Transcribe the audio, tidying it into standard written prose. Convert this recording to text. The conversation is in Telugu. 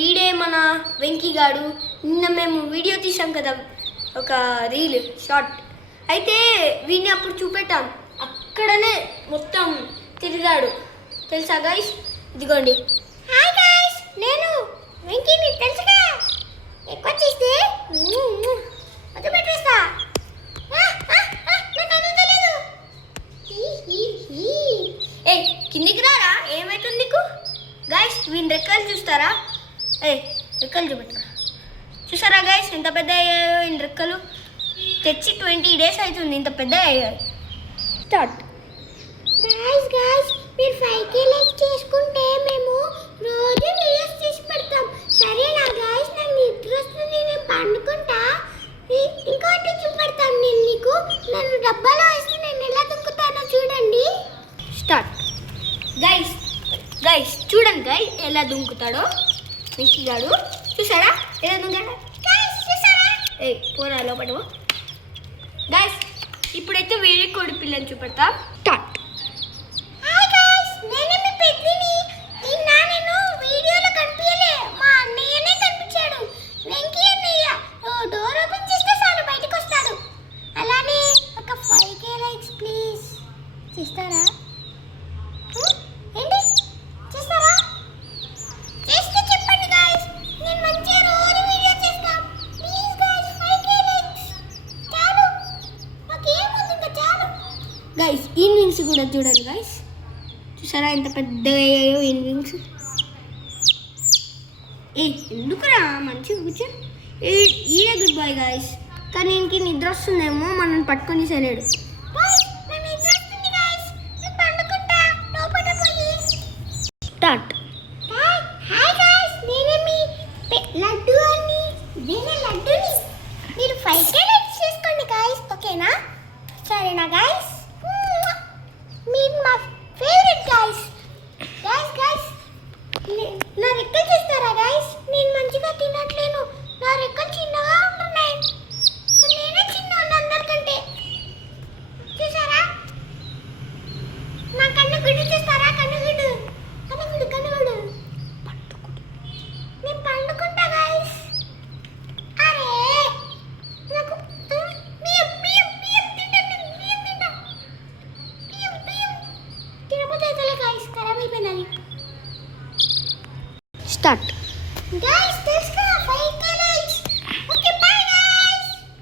వీడే మన వెంకీగాడు. నిన్న మేము వీడియో తీసాం కదా, ఒక రీల్ షార్ట్. అయితే వీడిని అప్పుడు చూపెట్టాం, అక్కడనే మొత్తం తిరిగాడు తెలుసా గైస్. ఇదిగోండి. హాయ్ గైస్, నేను వెంకీని తెలుసుగా. ఎక్కువ చేస్తే అది పెట్టేస్తా. ఏ కిందికి రారా, ఏమైతుంది నీకు? గైస్ వీని రెక్కలు చూస్తారా? ఏ రెక్కలు చూపెట్టుకో. చూసారా గైస్ ఎంత పెద్ద అయ్యాయో ఈయన రెక్కలు. తెచ్చి 20 days అవుతుంది, ఇంత పెద్ద అయ్యాయి. స్టార్ట్. గైస్ మీరు 5K లైక్ చేసుకుంటే మేము రోజు వీడియోస్ తీసి పెడతాం, సరేనా గైస్? నాకు నిద్ర వస్తుంది, నేను పండుకుంటా. ఇంకోటి చూపెడతాను నేను మీకు. నన్ను డబ్బాలో వేస్తే నేను ఎలా దుంకుతానో చూడండి. స్టార్ట్. గైస్ గైస్ చూడండి గైస్ ఎలా దుంకుతాడో వెంకీగాడు. చూసారా ఎలా దుంకాడో? గైస్ చూసారా? ఏ పోరా లోపల. గైస్ ఇప్పుడైతే వేరే కోడి పిల్లని చూపెడతా. స్టార్ట్. హాయ్ గైస్, నేను మీ పెద్దిని. నిన్న నేను వీడియోలో కనిపించలే, మా అన్నయ్యనే కనిపించాడు. వెంకీ అన్నయ్య డోర్ ఓపెన్ చేస్తే చాలు బయటకు వస్తాడు. అలానే ఒక 5K లైక్స్ ప్లీజ్ చేస్తారా? ఏంటి చేస్తారా? చేస్తే చెప్పండి గైస్, నేను మంచిగా రోజు వీడియో చేస్తా. ప్లీజ్ గైస్ 5K లైక్స్ చాలు, మాకేముంది ఇంకా చాలు. గైస్ ఈన్ వింగ్స్ కూడా చూడండి గైస్. చూసారా ఎంత పెద్దగా అయ్యాయో ఈన్ వింగ్స్. ఏ ఎందుకురా మంచిగా కూర్చో. ఈయన గుడ్ బాయ్ గైస్. కానీ ఇంక నిద్ర వస్తుందేమో మనల్ని పట్టుకొని సరేడు. స్టార్ట్. హాయ్ గైస్, నేనే మీ లడ్డు అని. నేనే లడ్డుని. మీరు 5K లైక్స్ చేసుకోండి గైస్, ఓకేనా? సరేనా గైస్?